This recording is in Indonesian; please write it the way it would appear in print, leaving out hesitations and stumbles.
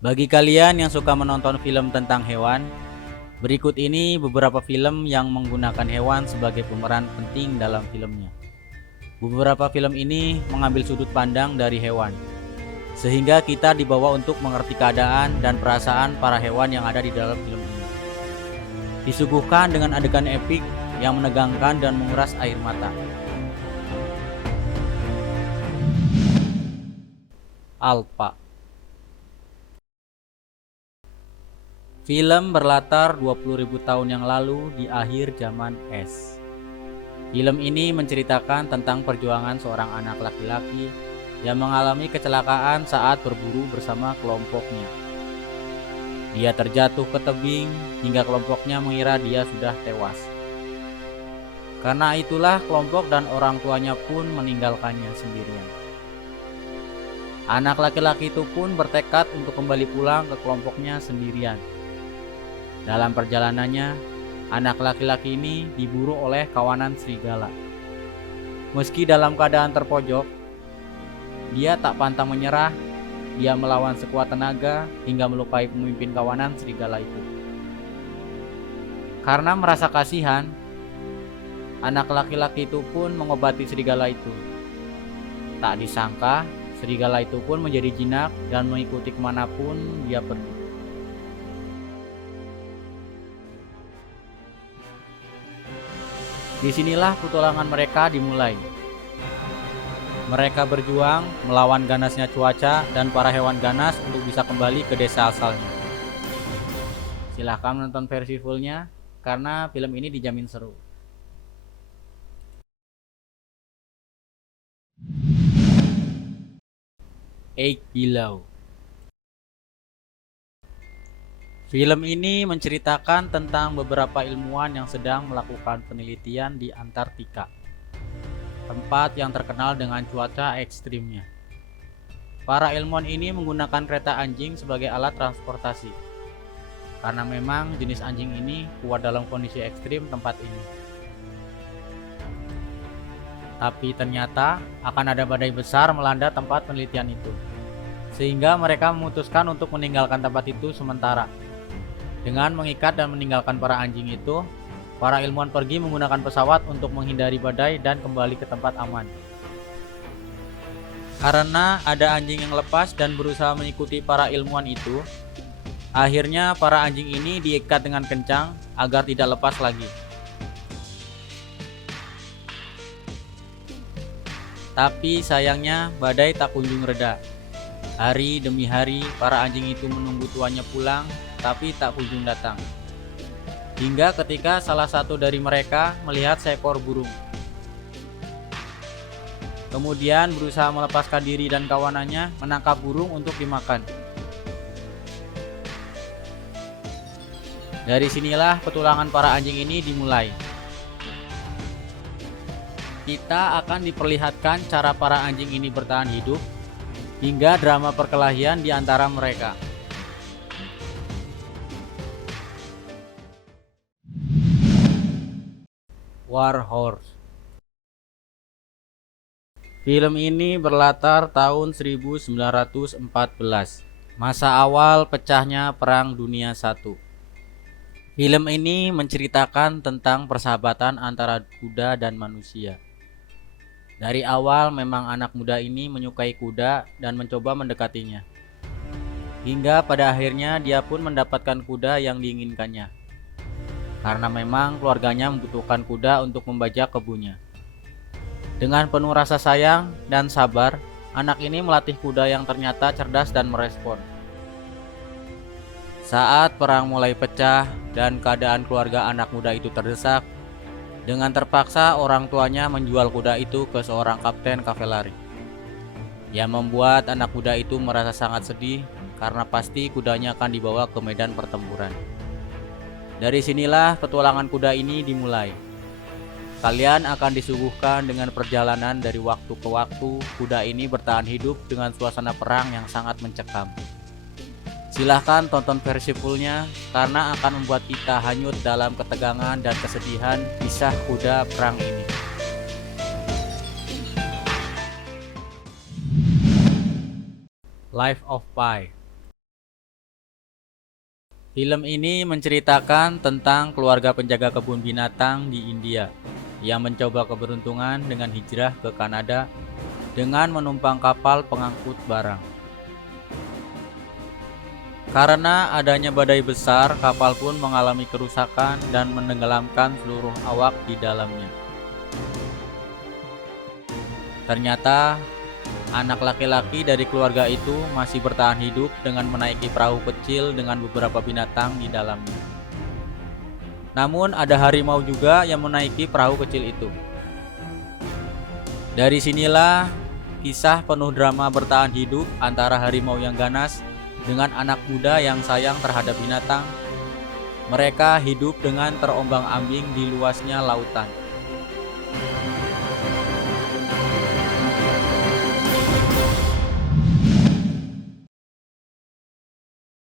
Bagi kalian yang suka menonton film tentang hewan, berikut ini beberapa film yang menggunakan hewan sebagai pemeran penting dalam filmnya. Beberapa film ini mengambil sudut pandang dari hewan, sehingga kita dibawa untuk mengerti keadaan dan perasaan para hewan yang ada di dalam film ini. Disuguhkan dengan adegan epik yang menegangkan dan menguras air mata. Alpa. Film berlatar 20.000 tahun yang lalu di akhir zaman es. Film ini menceritakan tentang perjuangan seorang anak laki-laki yang mengalami kecelakaan saat berburu bersama kelompoknya. Dia terjatuh ke tebing hingga kelompoknya mengira dia sudah tewas. Karena itulah kelompok dan orang tuanya pun meninggalkannya sendirian. Anak laki-laki itu pun bertekad untuk kembali pulang ke kelompoknya sendirian. Dalam perjalanannya, anak laki-laki ini diburu oleh kawanan serigala. Meski dalam keadaan terpojok, dia tak pantang menyerah. Dia melawan sekuat tenaga hingga melukai pemimpin kawanan serigala itu. Karena merasa kasihan, anak laki-laki itu pun mengobati serigala itu. Tak disangka, serigala itu pun menjadi jinak dan mengikuti kemanapun dia pergi. Disinilah petualangan mereka dimulai. Mereka berjuang melawan ganasnya cuaca dan para hewan ganas untuk bisa kembali ke desa asalnya. Silahkan menonton versi fullnya, karena film ini dijamin seru. Eight Below. Film ini menceritakan tentang beberapa ilmuwan yang sedang melakukan penelitian di Antartika, tempat yang terkenal dengan cuaca ekstrimnya. Para ilmuwan ini menggunakan kereta anjing sebagai alat transportasi, karena memang jenis anjing ini kuat dalam kondisi ekstrim tempat ini. Tapi ternyata akan ada badai besar melanda tempat penelitian itu, sehingga mereka memutuskan untuk meninggalkan tempat itu sementara. Dengan mengikat dan meninggalkan para anjing itu, para ilmuwan pergi menggunakan pesawat untuk menghindari badai dan kembali ke tempat aman. Karena ada anjing yang lepas dan berusaha mengikuti para ilmuwan itu, akhirnya para anjing ini diikat dengan kencang agar tidak lepas lagi. Tapi sayangnya badai tak kunjung reda. Hari demi hari para anjing itu menunggu tuannya pulang, tapi tak kunjung datang. Hingga ketika salah satu dari mereka melihat seekor burung. Kemudian berusaha melepaskan diri dan kawanannya menangkap burung untuk dimakan. Dari sinilah petualangan para anjing ini dimulai. Kita akan diperlihatkan cara para anjing ini bertahan hidup hingga drama perkelahian di antara mereka. War Horse. Film ini berlatar tahun 1914, masa awal pecahnya Perang Dunia I. Film ini menceritakan tentang persahabatan antara kuda dan manusia. Dari awal memang anak muda ini menyukai kuda dan mencoba mendekatinya. Hingga pada akhirnya dia pun mendapatkan kuda yang diinginkannya. Karena memang keluarganya membutuhkan kuda untuk membajak kebunnya. Dengan penuh rasa sayang dan sabar, anak ini melatih kuda yang ternyata cerdas dan merespon. Saat perang mulai pecah dan keadaan keluarga anak muda itu terdesak, dengan terpaksa orang tuanya menjual kuda itu ke seorang kapten kavaleri. Yang membuat anak muda itu merasa sangat sedih karena pasti kudanya akan dibawa ke medan pertempuran. Dari sinilah petualangan kuda ini dimulai. Kalian akan disuguhkan dengan perjalanan dari waktu ke waktu. Kuda ini bertahan hidup dengan suasana perang yang sangat mencekam. Silahkan tonton versi fullnya, karena akan membuat kita hanyut dalam ketegangan dan kesedihan kisah kuda perang ini. Life of Pi. Film ini menceritakan tentang keluarga penjaga kebun binatang di India yang mencoba keberuntungan dengan hijrah ke Kanada dengan menumpang kapal pengangkut barang. Karena adanya badai besar, kapal pun mengalami kerusakan dan menenggelamkan seluruh awak di dalamnya. Ternyata, anak laki-laki dari keluarga itu masih bertahan hidup dengan menaiki perahu kecil dengan beberapa binatang di dalamnya. Namun ada harimau juga yang menaiki perahu kecil itu. Dari sinilah kisah penuh drama bertahan hidup antara harimau yang ganas dengan anak muda yang sayang terhadap binatang. Mereka hidup dengan terombang-ambing di luasnya lautan.